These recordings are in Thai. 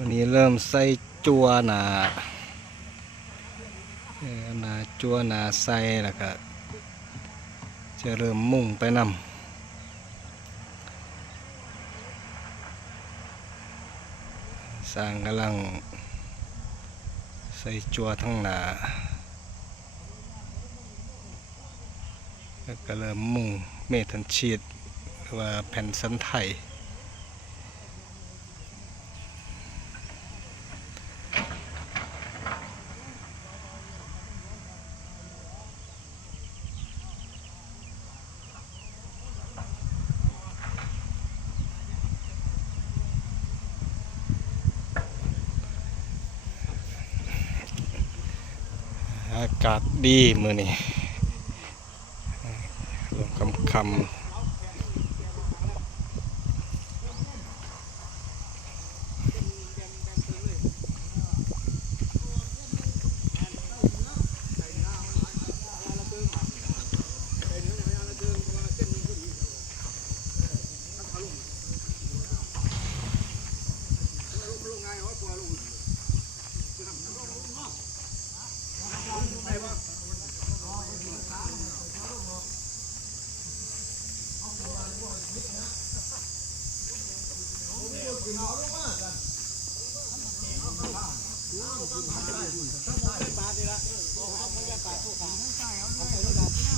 มื่อนี้เริ่มใส่จัวหนาหนาจัวหนาใส่แล้วก็จะเริ่มมุ่งไปนำสร้างกำลังใส่จัวทั้งหนาแล้วก็เริ่มมุ่งเมทันชีตหรือว่าแผ่นสันไทย อากาศดีมือนี่ลมคำคำ มาดีละโอ้โหม่เนี่ยฟิตเกินใ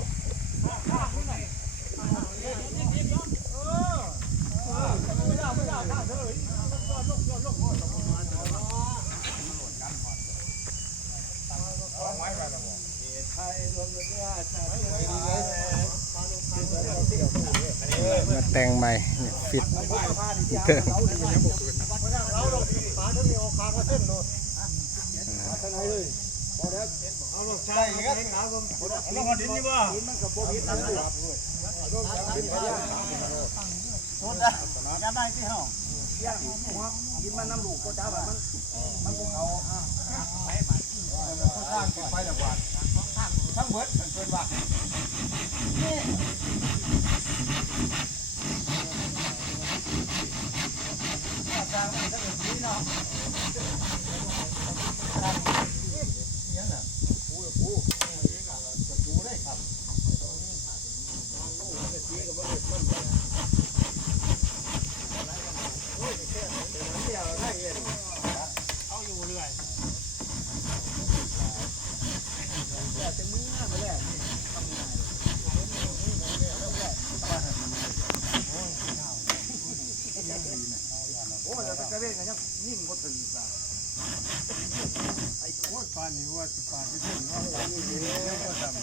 ได้ที่ห้องกินมันน้ำลูกก็จ้าแบบมันมันคงเอาข้างกินไปแล้วว่าทั้งเบิดเกินว่า Yeah. นกันยังนิ่มบ่ถึงจ้ะไอ้โอ้ยปานนี้ว่าปานที่ถึงว่าปานนี้แล้วก็ทำ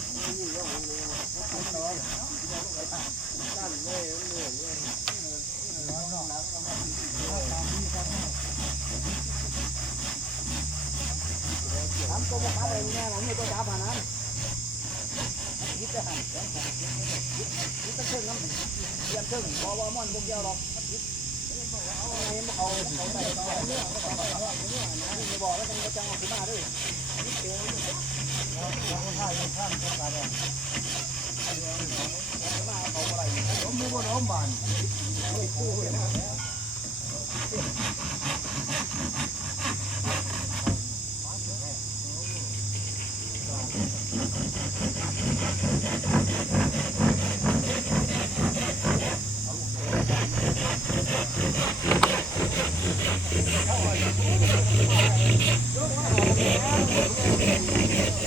ทำตัวมาขายอะไรเนี่ยผมมีตัวจับมานะยึดได้หันแข็งแข็งยึดตะเชิงน้ำเยี่ยมเชิงบ่ว่ามันบ่เกี่ยวหรอกยึดเอาไงมาเอาเอาใส่ต่อเรื่องก็ต่อว่าเรื่องนะนี่บอก ล้วต้องจังเอาขึ้นมาด้วย ยึดเกี่ยวผมมีบ่น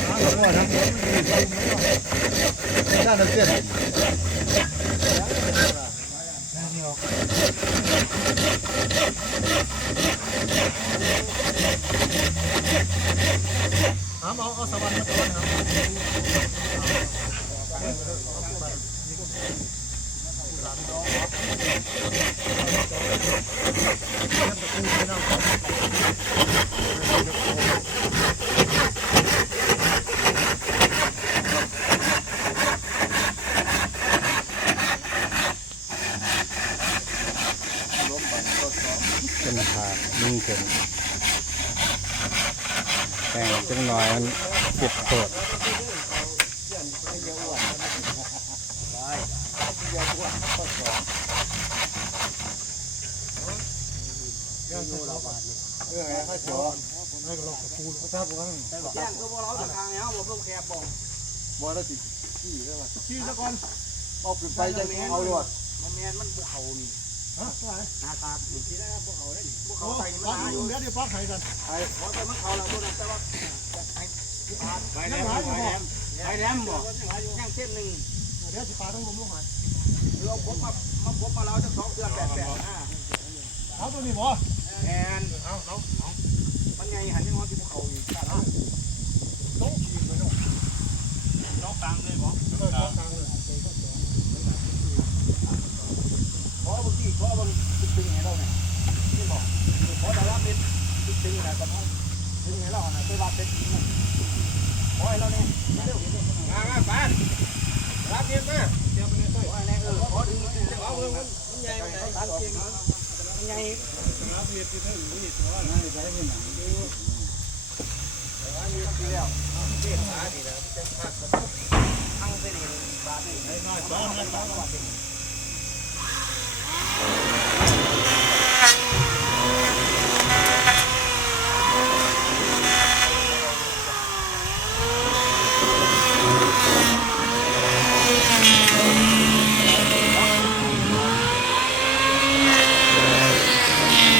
้อมบานด้านนั้นเสีย เป็นขาดนิ่งเกินแต่งจังหน่อยมันเจ็บโคต รเออให้ขอให้ก็ลอกปูนครับผมแจ้งตัวเราจะทางเนี้ยบ่เพิ่มแคบบ่บ่ได้ติขี้ได้ป่ะชื่อซะก่อนเอาขึ้นไปจะเอาลวดมันแมนมันบ่เขาฮะว่าหาตาอยู่ที่นั่นบ่เขาได้บ่เขาโอ้ใส่มันปักาออยู่ยู่เดี๋ยวเดี๋ยวปักให้กันไอ้ขอแต่มันเขาวบ่ได้แต่ว่าไปแหลมไปแหลมไปแหลมบ่ยังเส้นหนึ่งเดี๋ยวสิปาต้องลมลงหายหรือเอาผมมามาผมมาเราจะสองเดือนแปดแปดอ่าเอาตัวนี้บ่ แอนเอาเอาเอามันไงหันยังว่าที่เขาอีกอะลงขีดไปเนาะน้องตังเลยบ่เออตังเลยขอบางทีขอบางตึงให้เราเนี่ยนี่บอกขอแต่ละเป็นตึงนะต่น้องตึงให้เราน่ะไปวัดเป็นขอให้เราเนี่ยเร็วๆมามาปรับเย็นมาเดี๋ยวไปเลยขอให้แน่เออขอดึงเอาเงินมันใหญ่มันใหญ่ตันเก่งมัน ใหญ่รับเย็นที่นั่นนี่ตัวนั่นใช้เป็นหนังดีแต่ว่ามีทีแล้วเจ็บขาดีแล้วจะขาดทั้ง